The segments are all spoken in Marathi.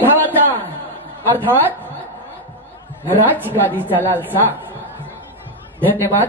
दोन्ही भावाचा अर्थात राजगादीचा लालसा. धन्यवाद.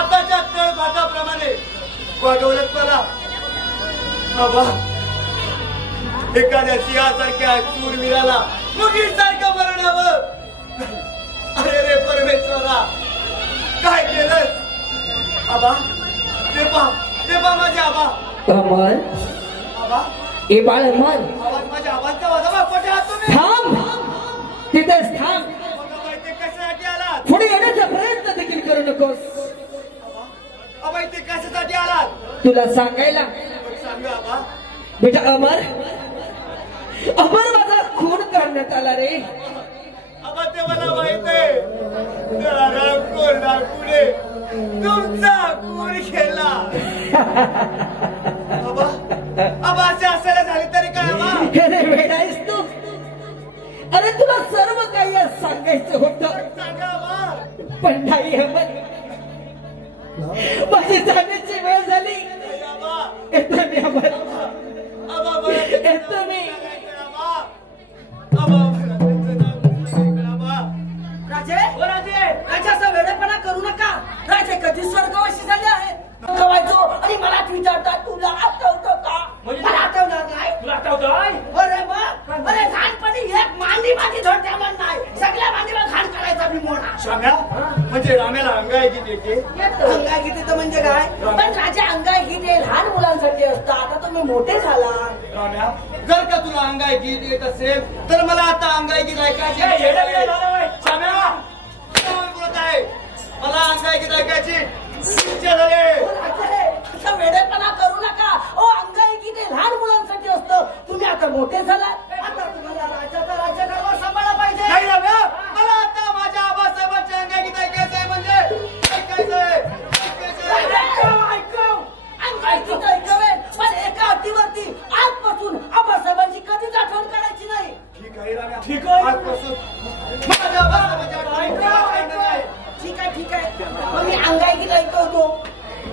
आताच्या तळ भाताप्रमाणे वागवलंच मला बाबा. एखाद्या सिंहासारख्या शूरवीराला मुगीसारखं मरणावं. अरे रे परमेश्वरा, काय केलं आबा? ते पा माझे आबा. अमर आबा, ए बाळ अमर, आवाज माझ्या आवाजचा वाजवा. कुठे आहात तुम्ही? थांब, तिथेच थांब. बाबा इथे कशासाठी आलात? पुढे येण्याचा प्रयत्न देखील करू नकोस. आबा इथे कशासाठी आलात? तुला सांगायला. सांगा आबा. बेटा अमर, अमर माझा खून करण्यात आला रे. आबा ते मला माहित आहे. पुढे तुमचा खून केला. आबा, आबा असे असायला झाले तरी काय आबा? अरे वेडायस तू. अरे तुला सर्व काही सांगायचं होतं, सांगा आबा. पण नाही अमर. माझी जाण्याची वेळ झाली. आबा, येतो मी अमर, आबा मला येतो मी. आबा, आबा मला त्याचं नाव सांगायचं आबा. राजे, ओ राजे, राजाचा वेडेपणा करू नका. राजे कधी स्वर्गवासी झाले आहे. कवायचो आणि मला विचारतात तुला आठवतं का? मला आठवणार नाही. तुला आठवतंय? अरे मग, अरे लहानपणी एक मांडी माझी धडत्यावर नाही, सगळ्या मांडीवर घाण करायचा मी मोडा. श्याम्या, म्हणजे रामेला अंगाई किती येते? अंगाई तर म्हणजे काय? पण राजा अंगाई गीत हे लहान मुलांसाठी असतं. आता तुम्ही मोठे झाला. राम्या, जर का तुला अंगाई गीत येत असेल तर मला आता अंगाई गीत ऐकायची श्याम्या, काय बोलत आहे? मला अंगाई गीत ऐकायची इच्छा झाली. असं वेडेपणा करू नका. ओ अंगाई गीत हे लहान मुलांसाठी असतं. तुम्ही आता मोठे झालात. आता तुम्हाला राजाचा राज्यकारभार सांभाळला पाहिजे. नाही राम्या, मला आता माझ्या आबासाहेबांचे अंगाई गीत ऐकायचंय. म्हणजे ऐकायचंय. ऐकव ऐकवेन, पण एका अटीवरती आजपासून आबासाहेबांची कधीच आठवण करायची नाही. ठीक आहे राम्या, ठीक आहे. आजपासून माझ्या आबासाहेबांची आठवण करायची नाही. ठीक आहे, ठीक आहे. मग मी अंगाई गीत ऐकवतो.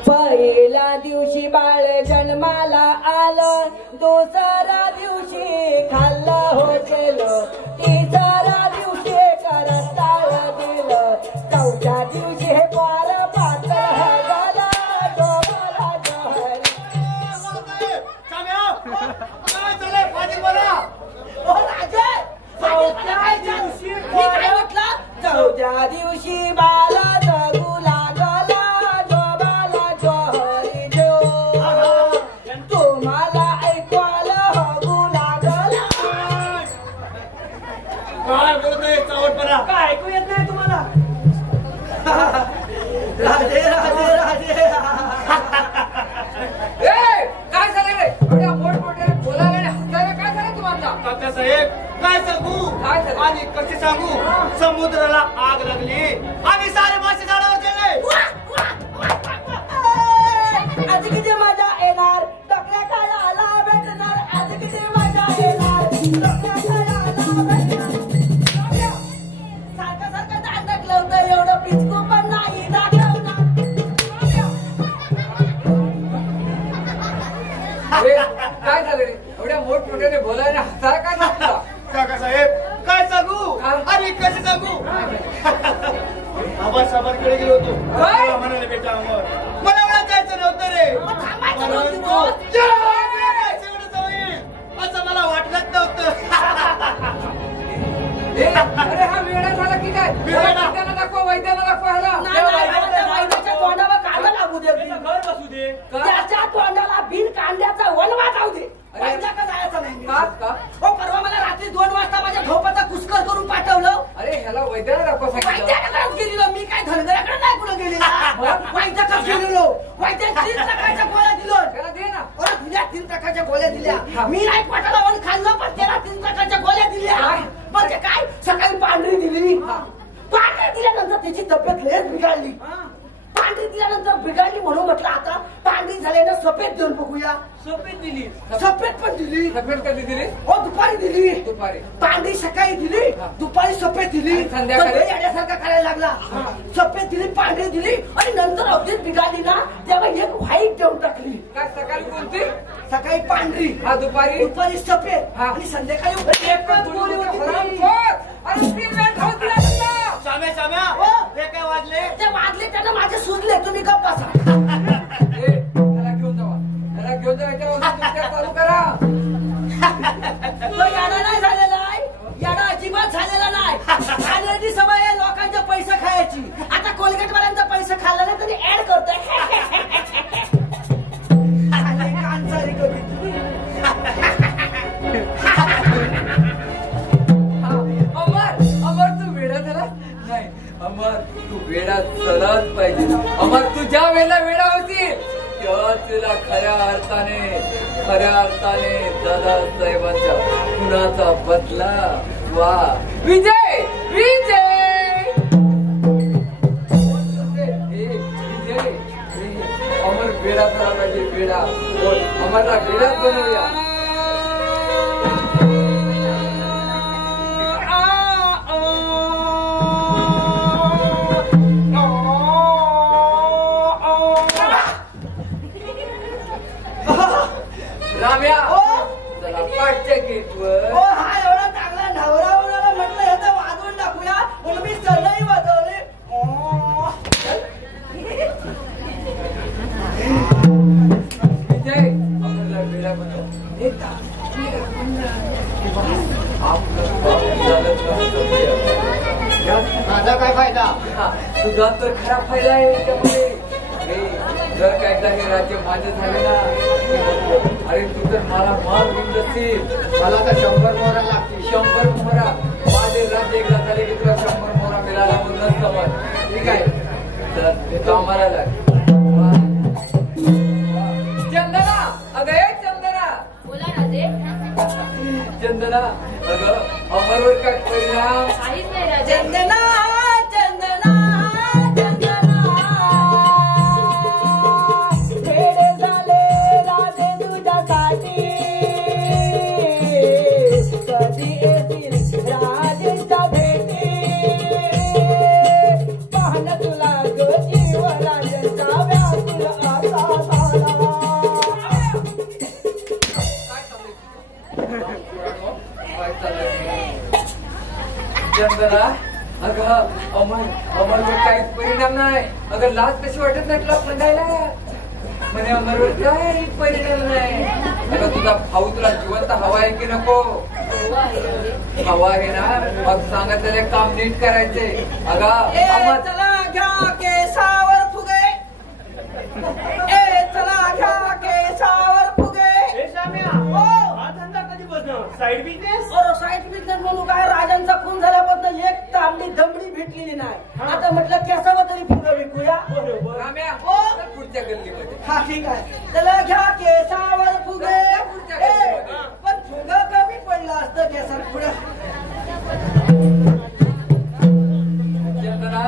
पहिल्या दिवशी बाळ जन्माला आलं, दुसऱ्या दिवशी खाल्लं होतेलं, तिसऱ्या दिवशी करताळ दिलं, चौथ्या दिवशी हे पार पातळ झालं, डोबाला जहर. काय झालंय फाजी मला? ओ राजे, चौथ्या दिवशी मी काय म्हटलं? चौथ्या दिवशी बाला जगू लागला, डोबाला जहरी देव, तुम्हाला ऐकवायला हगू लागला. काय बोलतोय चावटपणा? काय ऐकू येत नाही तुम्हाला? राजे राजे राजे काय झालं रे? एवढ्या मोठमोठ्याने बोलायला आणि हसायला काय झालं तुम्हाला? काकासाहेब, काय सांगू काय झालं? आणि कसे सांगू? समुद्राला आग लागली आणि सारे मासे झाडावर गेले. आज किती मजा येणार, टकल्या खायला भेटणार, आज किती मजा येणार, टकल्या खायला भेटणार. सारखं सारखं दाखलं होतं, एवढं पिचकू पण नाही दाखवणार. काय झालं रे? एवढ्या मोठमोठ्याने बोलायला हसायला काय झालं? काकासाहेब, काय सांगू आणि कसे सांगू? आबासाहेबांकडे गेलो होतो. काय? मला म्हणाले बेटा अमर, मला एवढं जायचं नव्हतं रे. थांबायचं नव्हतं परंतु रोज. जायचं एवढं होईल असं मला वाटलंच नव्हतं. अरे हा वेडा झाला की काय? वैद्याला दाखवा, वैद्याला दाखवा ह्याला. नाही, नाही, नाही, त्या वैद्याच्या तोंडावर कांदा लागू दे. घर बसू दे. त्याच्या तोंडाला बिन कांद्याचा वनवा जाऊ दे. वैद्याकडे जायचं नाही. का? हो, परवा मला रात्री 2 वाजता माझ्या झोपाचा कुस्कर करून पाठवलं. अरे ह्याला वैद्याला दाखवा सांगितलं. वैद्याकडेच गेलेलो मी, काय धनगराकडे नाही कुठं गेलेलो. वैद्याकडेच गेलेलो. वैद्याने 3 प्रकारच्या गोळ्या दिल्या. त्याला दे ना. अरे दिल्या, 3 प्रकारच्या गोळ्या दिल्या. मी नाही पोटाला आणि खाल्लं, पण त्याला 3 प्रकारच्या गोळ्या दिल्या. म्हणजे काय, सकाळी पांढरी दिली. पांढरी दिल्यानंतर त्याची तब्येत लयच बिघडली. पांढरी दिल्यानंतर बिघडली म्हणून म्हटलं आता पांढरी झाल्यानं सफेद देऊन बघूया. सफेद दिली. सफेद पण दिली. सफेद कधी दिली? हो, दुपारी दिली. दुपारी. पांढरी सकाळी दिली, दुपारी सफेद दिली. आणि संध्याकाळी? पण येण्यासारखा करायला लागला. सफेद दिली, पांढरी दिली आणि नंतर अवधीत बिघडली ना तेव्हा एक व्हाईट देऊन टाकली. काय सकाळी कोणती? सकाळी पांढरी, हा दुपारी? दुपारी सफेद हा. आणि संध्याकाळी एकच गोळी होती. अरे 3 वेळ खाऊन दिला तुला. शाम्या, शाम्या, हो. हे काय वाजले? ते वाजले, त्यांना माझे सुजले. तुम्ही गप्प बसा. ए, त्याला घेऊन तेव्हा तिला खऱ्या अर्थाने दादासाहेबांच्या खुनाचा बदला वा विजय अमर बेडा झाला पाहिजे बेडा बोल अमरला बेडाच बनवूया राम्या चला पाठच्या गेटवर हा एवढा चांगला नवरा म्हटलं ह्याचं वाजवून टाकूया म्हणून मी सलई वाजवले विजय अमरला बेडा बनव माझा काय फायदा तुझा तर खरा फायदा आहे त्यामध्ये जर का एकदा हे राज्य माझे झाले ना अरे तू तर मला मार घेऊन असतील मला तर 100 मोहरा लागतील 100 मोहरा माझे राज्य एकदा झाले की तुला 100 मोहरा मिळाला म्हणून समज ठीक आहे तर हे कामाला लाग चंदना अगं ए चंदना बोला राजे चंदना अगं अमरवर काय परिणाम काहीच नाही राजे चंदना चंदना वेडे झाले राजे तुझ्यासाठी कधी येतील राजेच्या भेटी पाहणं तुला ग जीव राजांचा व्याकुळ आता झाला चंदना अगं अमरवर काहीच परिणाम नाही अगं लाज कशी वाटत नाही तुला सांगायला म्हणे अमरवर काही परिणाम नाही अगं तुझा भाऊ तुला जिवंत हवा आहे की नको हवा आहे ना मग सांगितलेले काम नीट करायचे अगं अमर चला घ्या केसावर फुगे चला घ्या केसावर फुगे हा धंदा कधी बसणार साईड बिझनेस साईड बिझनेस म्हणून काय राजांचा खून झाल्यापासून एक तांबडी दमडी भेटलेली नाही आता म्हटलं केसावर तरी फुगे विकूया राम्या, चल पुढच्या गल्लीमध्ये हा ठीक आहे चला घ्या केसावर फुगे पण फुगं कमी पडलं असतं केसात पुढे चंदना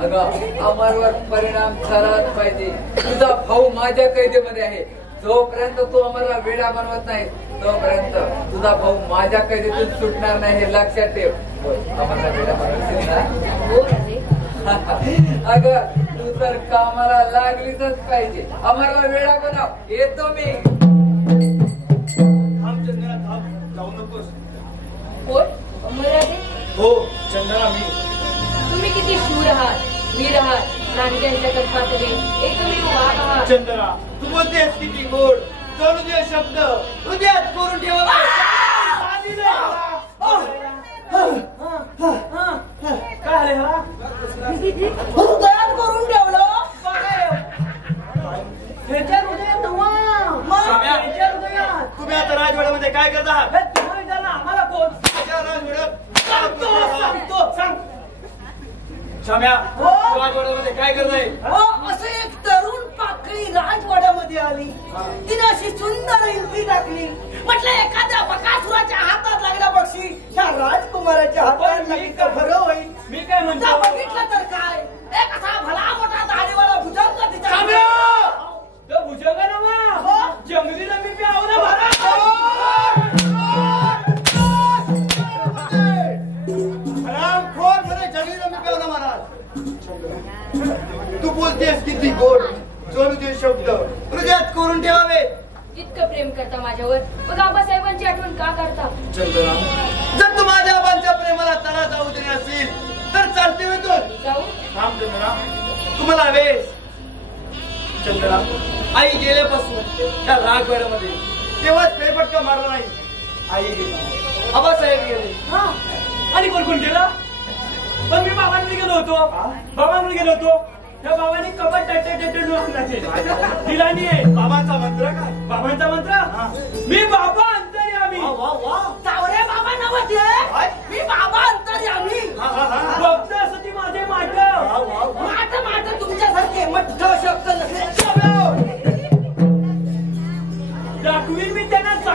अगं अमरवर परिणाम झालाच पाहिजे तुझा भाऊ माझ्या कैदेमध्ये आहे जोपर्यंत तू अमरला वेडा बनवत नाही तोपर्यंत तुझा भाऊ माझ्या कैदेतून सुटणार नाही हे लक्षात ठेव अमरला वेडा बनवशील ना हो राजे अगं तू तर कामाला लागलीच पाहिजे अमरला वेडा बनव येतो मी थांब चंदना थांब जाऊ नकोस कोण अमर राजे हो चंदना मी तुम्ही किती शूर आहात वीर आहात राणीच्या कल्पातले एकमेव वाघ आहात चंदना तू बोलतेस किती गोड जणू तुझे शब्द हृदयात करून ठेवा काय रे हा हृदयात करून ठेवलं ह्याच्या हृदयात सम्या, तुम्ही आता राजवाड्यामध्ये काय करत आहात आम्हाला कोण राजवाड्यात सांग सम्या हो. राजवाड्यामध्ये काय करत आहे असं एक तरुण पाकळी राजवाड्यामध्ये आली तिने अशी सुंदर युक्ती टाकली म्हटलं एखाद्या बकासुराच्या हातात लागला पक्षी ह्या राजकुमाराच्या हातात लागली तर बरं होईल मी काय म्हणतो बघितलं तर काय एक असा भला मोठा दाढीवाला भुजंग तिच्या भुजंगा ना हो. जंगली रमी पे आओ ना महाराज खोर खरे जंगली रमी पे आओ ना महाराज तू बोलतेस किती गोड जणू ते शब्द हृदयात करून ठेवावे इतकं प्रेम करता माझ्यावर मग आबासाहेबांची आठवण का करता चंदना जर तू माझ्या आबांच्या प्रेमाला तडा जाऊ देणे असेल तर चालते वेतून जाऊ थांब चंदना तुम्हाला हवेस चंदना आई गेल्यापासून त्या राजवाड्यामध्ये तेव्हाच फेरफटका मारला नाही आई गेली आबासाहेब गेले आणि कोण कोण गेला पण मी बाबांकडे गेलो होतो त्या बाबांनी कबड दिला नाही बाबांचा मंत्र काय बाबांचा मंत्र मी बाबा अंतर्यामी चावरे बाबा नव्हते मी बाबा अंतर्यामी भक्त असती माझे माठ माठ तुमच्यासारखे मठ्ठ शब्द नसले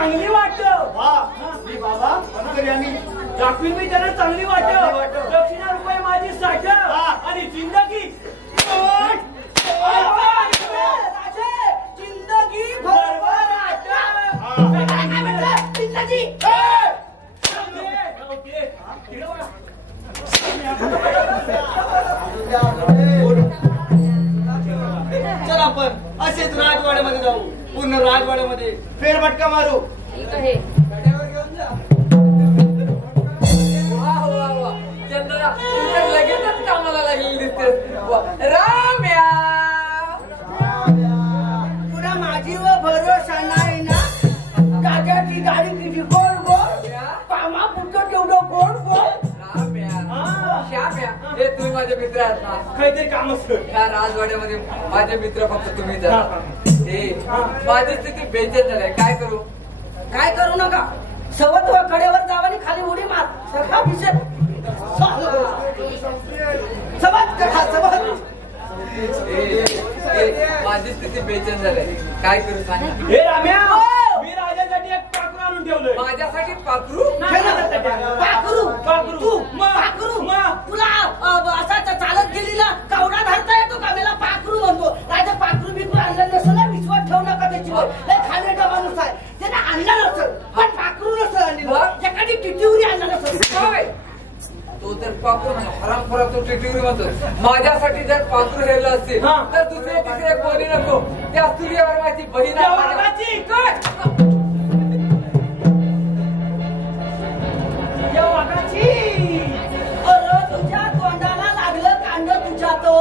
चांगली वाटत. वा मी बाबा तरी आम्ही दाखवीन मी त्यांना चांगली वाटत. चांगली वाटत. दक्षिणा रुपये माझी साठ आणि जिंदगी जिंदगी भरभराट. काय म्हटलं? जिंदगी चल आपण असेच राजवाड्यामध्ये जाऊ. पूर्ण राजवाड्यामध्ये फेरफटका मारू. ठीक आहे. वा वा वा चंद्रा तू तर लगेचच कामाला लागली दिसतेस. वा. राम्या तुला माझी व भरोसा नाही ना. दादाची गाडी किती गोल गोल, कामा पुढचं तेवढं गोल गोल. राम्या श्याम्या हे तुम्ही माझे मित्र आहात ना. काहीतरी काम असतं. ह्या राजवाड्यामध्ये माझे मित्र फक्त तुम्हीच आहात. हे माझी स्थिती बेचैन झाली. काय करू? काय करू नका. सवत व कडेवर जावा आणि खाली उडी मार. सरका विषय सवत करा सवत. माझी स्थिती बेचैन झाली. काय करू सांग? हे राम्या मी राजासाठी एक पाखरू आणून ठेवलंय. माझ्यासाठी पाखरू? पाखरू पाखरू. तू मग. पाखरू मग. तुला असा चालत गेलेला कावडा धरता येतो का? मला पाखरू म्हणतो. राजा पाखरू बिखरू आणलं नसेल ना. विश्वास ठेवू नका त्याची. खाण्याचा माणूस आहे. त्याने आणला नसेल पण पाखरू नसेल आणलं. एखादी टिटीवरी आणला नसेल. तो तर पाखरू हरामखोरा तो टिटूरी म्हणतो. माझ्यासाठी जर पाखरू हेरलं असतील तर दुसरे तिसरे कोणी नको. त्या सूर्यवर्माची बहीण आहे. वाघाची. काय? या वाघाची. अरे तुझ्या तोंडाला लागलं कांड तुझ्या तो.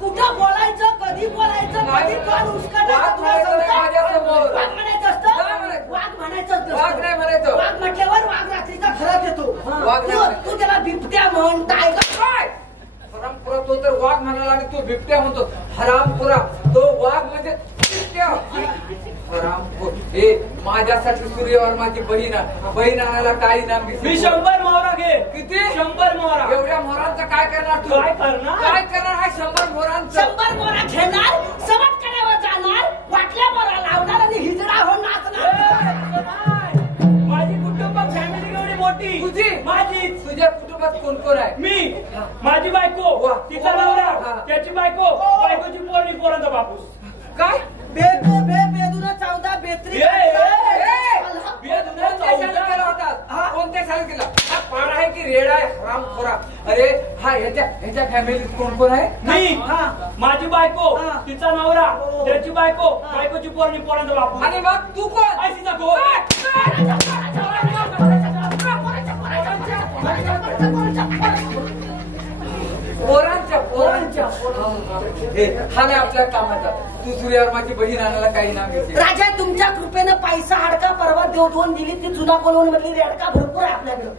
कुठं बोलायचं, कधी बोलायचं, कधी तोंड उचकाटायचं तुला समजतं? माझ्यासमोर वाघ म्हणायचं असतं. काय म्हणायचं? वाघ म्हणायचं असतं. वाघ नाही म्हणायचं. वाघ म्हटल्यावर वाघ रात्रीचा खराब येतो. वाघ नाही म्हणायचं. तू त्याला बिबट्या म्हण, टायगर. काय? हरामखोरा तो तर वाघ म्हणाला आणि तो बिबट्या म्हणतो. हरामखोरा तो वाघ म्हणजे बिबट्या. हरामखोर. हे माझ्यासाठी सूर्यवर्माची बहीण आणायला काय इनाम मी घेतली? 100 मोहरा घे. किती? 100 मोहरा. एवढ्या मोहरांचं काय करणार तू? काय करणार? काय करणार हा 100 मोहरांचं? 100 मोरा घेणार, सवट कड्यावर जाणार, वाटल्या मोरा लावणार आणि हिजडा हो नाचणार. माझी कुटुंब फॅमिली एवढी मोठी. तुझी? माझी. तुझ्या कुटुंबात कोण कोण आहे? मी, माझी बायको, वा. तिचा हा. नवरा, त्याची बायको, बायकोची पोरणी, पोरांचा बापूस. काय? बेदू बेदून 14 बेत्री. कोणत्या शाळेत गेला होतास? कोणत्या शाळेत गेला? हा पाड आहे की रेड आहे? हरामखोरा. अरे हा ह्याच्या फॅमिलीत कोण कोण आहे? मी, माझी बायको, हा. तिचा नवरा, त्याची बायको, बायकोची पोरणी, पोरांचा बापूस. आणि मग तू कोण? आयसीचा घोर. पोरांच्या हा नाही आपल्या कामाचा. तू सूर्यवर्माची बहीण आणायला काही नाम घेते. राजा तुमच्या कृपेनं पैसा हाडका परवा देऊन दिली. ती जुना कोलवण मधली रेडका भरपूर आहे आपल्याकडं.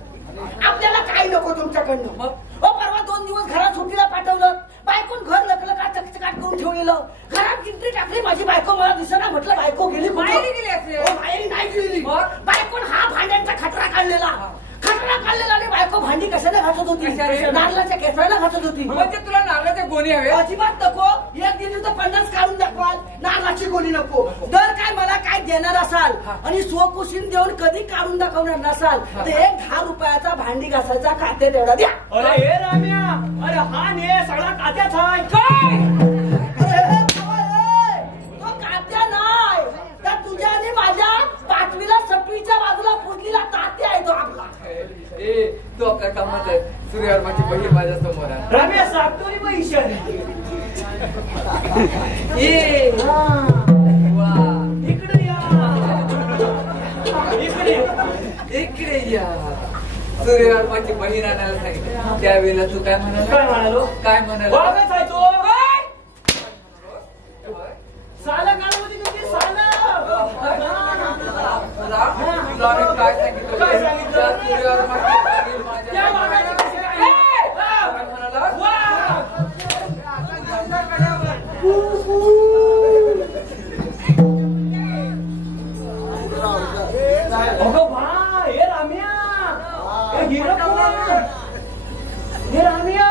आपल्याला काही नको तुमच्याकडनं. मग? परवा 2 दिवस घरात सुट्टीला पाठवलं. बायकोन घर लकलकाट चकचकाट करून ठेवलेलं. घरात गिंटरी टाकली. माझी बायको मला दिसेना. म्हटलं बायको गेली कुठं? माहेरी गेली असेल. माहेरी नाही गेली. मग? बायकोन हा भांड्यांचा खटरा काढलेला. आणि बायको भांडी कशाला घासत होती? कशाने? नारळाच्या केसराला घासत होती. म्हणजे तुला नारळाच्या गोणी हवे? अजिबात नको. एक दिली तर 50 काढून दाखवाल. नारळाची गोळी नको. दर काय मला काय देणार असाल आणि स्वकुशीन देऊन कधी काढून दाखवणार नसाल तर एक 10 रुपयाचा भांडी घासायचा खाते तेवढा द्या. अरे हे राम्या, अरे हा ने सगळा कात्याच आहे. काय? अरे बाबा, तो कात्या नाही. त्या तुझ्या आणि माझ्या 5वीला 6वीच्या बाजूला फुटलेला तात्या आहे तो आपला. तू आपल्या कामात आहे. सूर्यवर्माची बहीण माझ्या समोर आहे. राम्या सांगतो रे मग इशारे. इकडे या. इकडे या. सूर्यवर्माची बहीण आणायला सांगितलं. त्यावेळेला तू काय म्हणाला? काय म्हणालो? काय म्हणाला? वाघच आहे तो. साला काढामध्ये तुझी साला. तुला मी काय सांगितलं? काय सांगितलं? त्या सूर्यवर्माची बहीण माझ्या त्या समोर आहे. वाघाची कशी काय? काय म्हणाला? वाघ. अगं वा, हे राम्या, हे हिरं कोण? हे राम्या.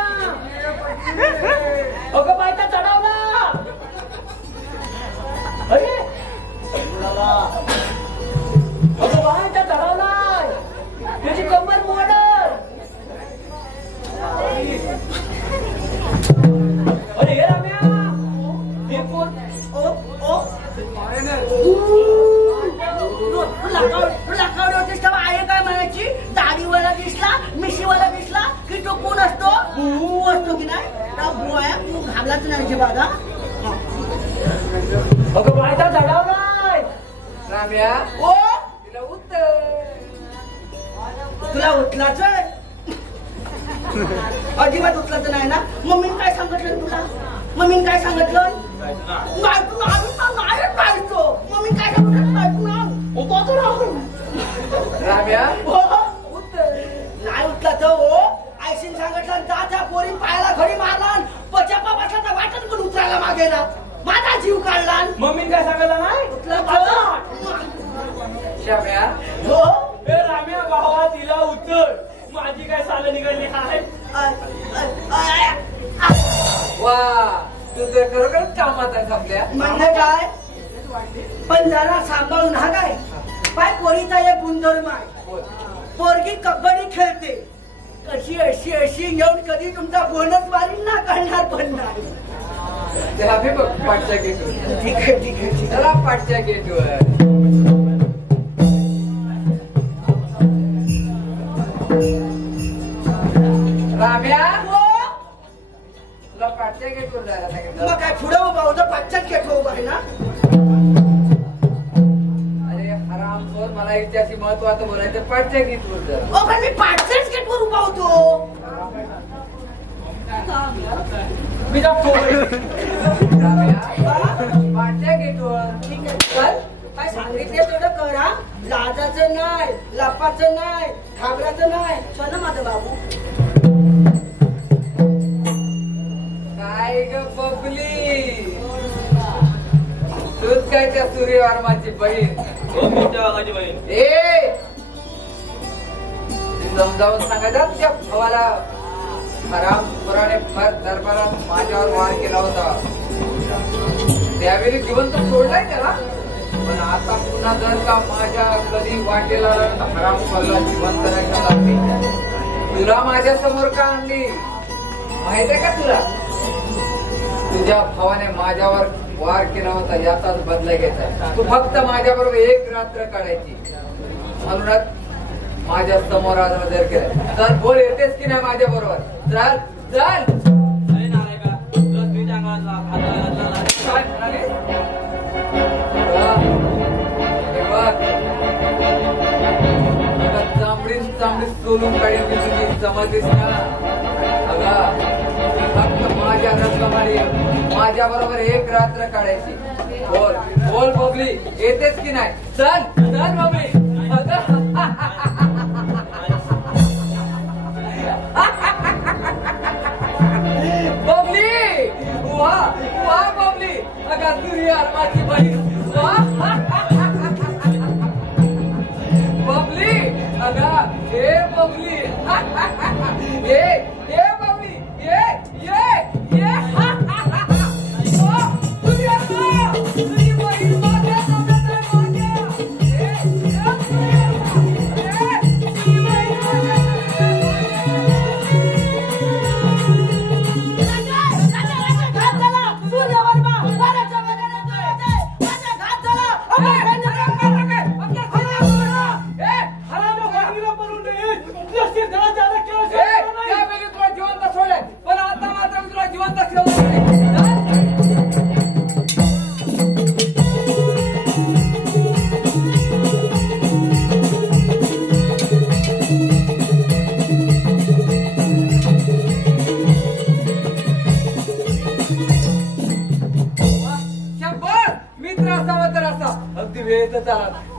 लाकावडी होतीस तेव्हा आहे काय म्हणायची? दाढीवाला दिसला, मिशीवाला दिसला की तो कोण असतो? भू असतो की नाही? त्या बुवाया तू घाबलाच नाही बागा. अगं बायचा चढावलाय राम्या ओ तिला उत्तर तुला उठलाच अजिबात उठलाच नाही ना. मम्मीने काय सांगितलं तुला? मम्मीने काय सांगितलं? नाही पाहिजो. मम्मी काय सांगितलं? राम्या नाही उठला तर हो आयसीन सांगितलं जा त्या पोरी पायाला घडी मारला पचापा बसला तर वाटत पण उतरायला मागे ना माझा जीव काढला. मम्मीने काय सांगितलं नाही उठला श्याम्या हो ए राम्या भावा तिला उत्तर माझी काय सालं निघाली आहे. वा तू तर खरोखरच कामात आहेस आपल्या. म्हणजे काय पण जरा सांभाळून हा काय पाय पोरीचा एक गुणधर्म आहे. पोरगी कबड्डी खेळते कशी अशी अशी येऊन कधी तुमचा बोनस मारीन ना करणार पण नाही. ते हवे बघ पाठच्या गेटवर. ठीक आहे ठीक आहे ठीक आहे. चला पाठच्या गेटवर. राम्या तुला पाठच्या गेटवर जायला सांगितलं. मग काय पुढे उभा होता पाचच्यात केट उभा आहे ना. अरे हरामखोर मला याच्याशी महत्वाचं बोलायचं पाठच्या गेटवर जा. ओ पण मी पाचच्याच गेटवर उभा होतो. मी जातो राम्या पाठच्या गेटवर. ठीक आहे चल काय सांगितलं तेवढं करा. लाजाचं नाही लपाचं नाही घाबराचं नाही. चल माझं बाबू. काय ग बबली तूच काय त्या सूर्यवर्माची बहीण. हो मोठ्या वाघाची बहीण. ए समजावून सांगायचं तुझ्या भावाला हरामखोराने भर दरबारात माझ्यावर वार केला होता. त्यावेळी जिवंत सोडलाय त्याला पण आता पुन्हा जर का माझ्या कधी वाटेला हरामखोरला जिवंत नाही झाला मी तुला माझ्या समोर का आणली माहितीये का तुला? तुझ्या भावाने माझ्यावर वार केला होता याचाच बदला घ्यायचा. तू फक्त माझ्या बरोबर एक रात्र काढायची म्हणूनच माझ्या समोर आज हजर केलं. चल बोल येतेस की नाही माझ्या बरोबर? चल चल. अरे नालाय का तुला तुझ्या अंगाला काय म्हणालीस? हे बघ अगं चांबडीच सोलून काढील मी तुझी समजलीस ना. अगं फक्त माझ्या रस्त्यामध्ये माझ्या बरोबर एक रात्र काढायची. बोल बोल बबली येतेस की नाही? चल चल बबली. बबली वा वा बबली अगं तुझी आरमाची बहीण वा. बबली अगं हे बबली ये बबली ये ये ये तुझी बहीण माझ्या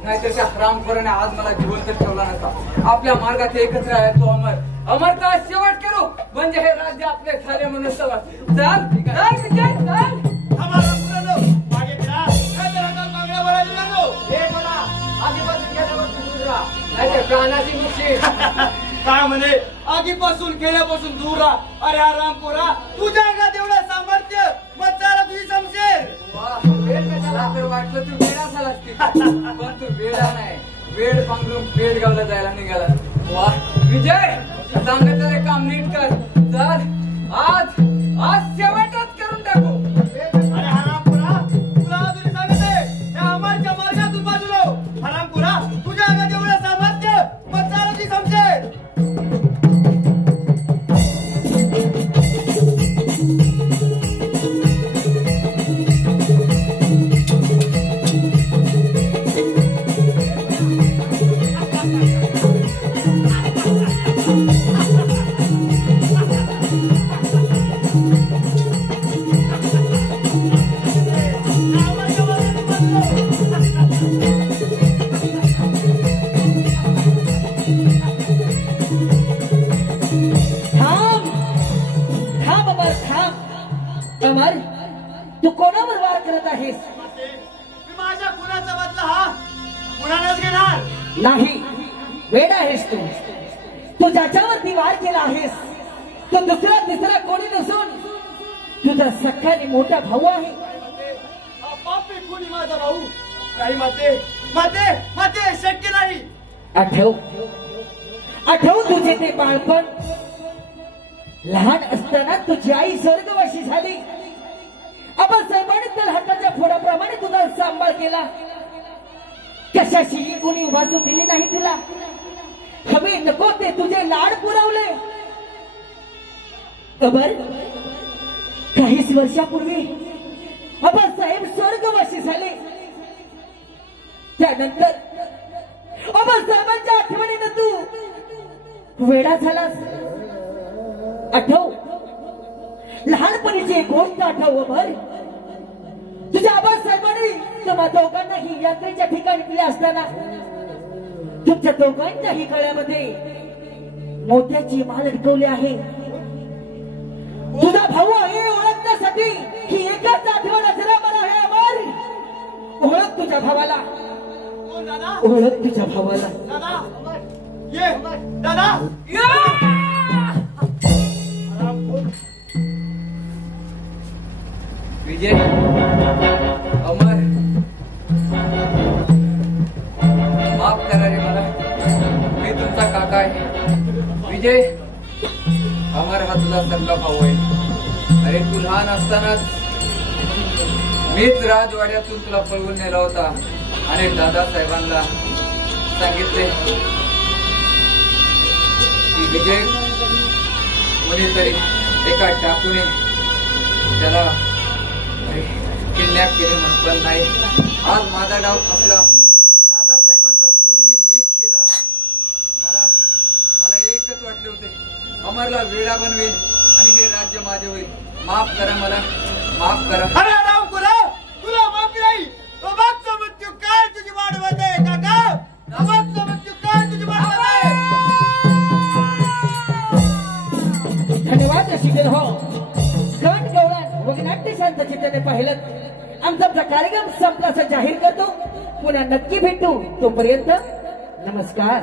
नाहीतर त्या हरामखोराने आज मला जिवंत ठेवला नसता. आपल्या मार्गात एकच आहे तो अमर. अमरचा शेवट करू म्हणजे हे राज्य आपले झाले म्हणून समज. चल चल विजय चल. मागे फिरा काय तर हातात मागण्या भरायला लागलो. हे मला आधीपासून गेल्यापासून दूर राहा नाहीतर प्राणाची मुक्ती. काय म्हणे आगीपासून खेळल्यापासून दूर राहा. अरे आरामखोरा तुझ्या अंगात एवढं सामर्थ्य मग चाला तुझी समजेल. वेळ कशाला तर वाटलं तू वेळा झालास की पण तू वेळा नाही वेळ पांघरून पेडगावला जायला निघाला. वा विजय सांगितलं रे काम नीट कर. चल आज शेवटच करून टाकू. अरे हरामखोरा तुला अजून सांगते आहेस. मी माझ्या गुणाचा बदला हा गुणानेच घेणार नाही, वेड आहेस तू. तू ज्याच्यावरती वार केला आहेस तो दुसरा तिसरा कोणी नसून तुझा सख्खा आणि मोठा भाऊ आहे. हा पापी कोणी माझा भाऊ नाही. माते माते माते शक्य नाही. आठव आठव तुझे ते बाळपण. लहान असताना तुझी आई स्वर्गवासी झाली. आबासाहेबांनी त्या हाताच्या फोडाप्रमाणे तुझा सांभाळ केला. कशाशीही कोणी वाचू दिली नाही तुला. हवे नको ते तुझे लाड पुरवले. खबर काहीच वर्षापूर्वी आबासाहेब स्वर्गवासी झाले. त्यानंतर आबासाहेबांच्या आठवणीनं तू वेडा झालास. आठव, लहानपणीची एक गोष्ट आठव. भर तुझ्या आबासाहेबांनी तुम्हा दोघांनाही यात्रेच्या ठिकाणी दिले असताना तुमच्या दोघांच्याही गळ्यामध्ये मोत्याची माळ अडकवली आहे. तुझा भाऊ आहे ओळखण्यासाठी ही एकच आठवण जरा मला हे अमर. ओळख तुझ्या भावाला, कोण दादा? ओळख तुझ्या भावाला. दादा ये दादा. विजय, अमर, माफ करा रे मला. मी तुमचा काका आहे. विजय, अमर हा तुझा सगळा भाऊ आहे. अरे तू लहान असतानाच मीच राजवाड्यातून तुला पळवून नेला होता आणि दादासाहेबांना सांगितले की विजय कोणीतरी एका टाकूने त्याला किडनॅप केले म्हणून. पण नाही, आज माझा डाव फसला. दादासाहेबांचा खूनही मीच केला. मला एकच वाटले होते, अमरला वेडा बनवेल आणि हे राज्य माझे होईल. माफ करा मला, माफ करा. अरे राम तुला माफी नाही. तो मागचा मृत्यू काय तुझी वाढवत आहे काका. मागचा मृत्यू काय तुझी वाढवत आहे. धन्यवाद शिकेल हो. गण गवळण वगनाट्य शांत चित्ताने पाहिलं. आमचा कार्यक्रम संपला असं जाहीर करतो. पुन्हा नक्की भेटू. तोपर्यंत नमस्कार.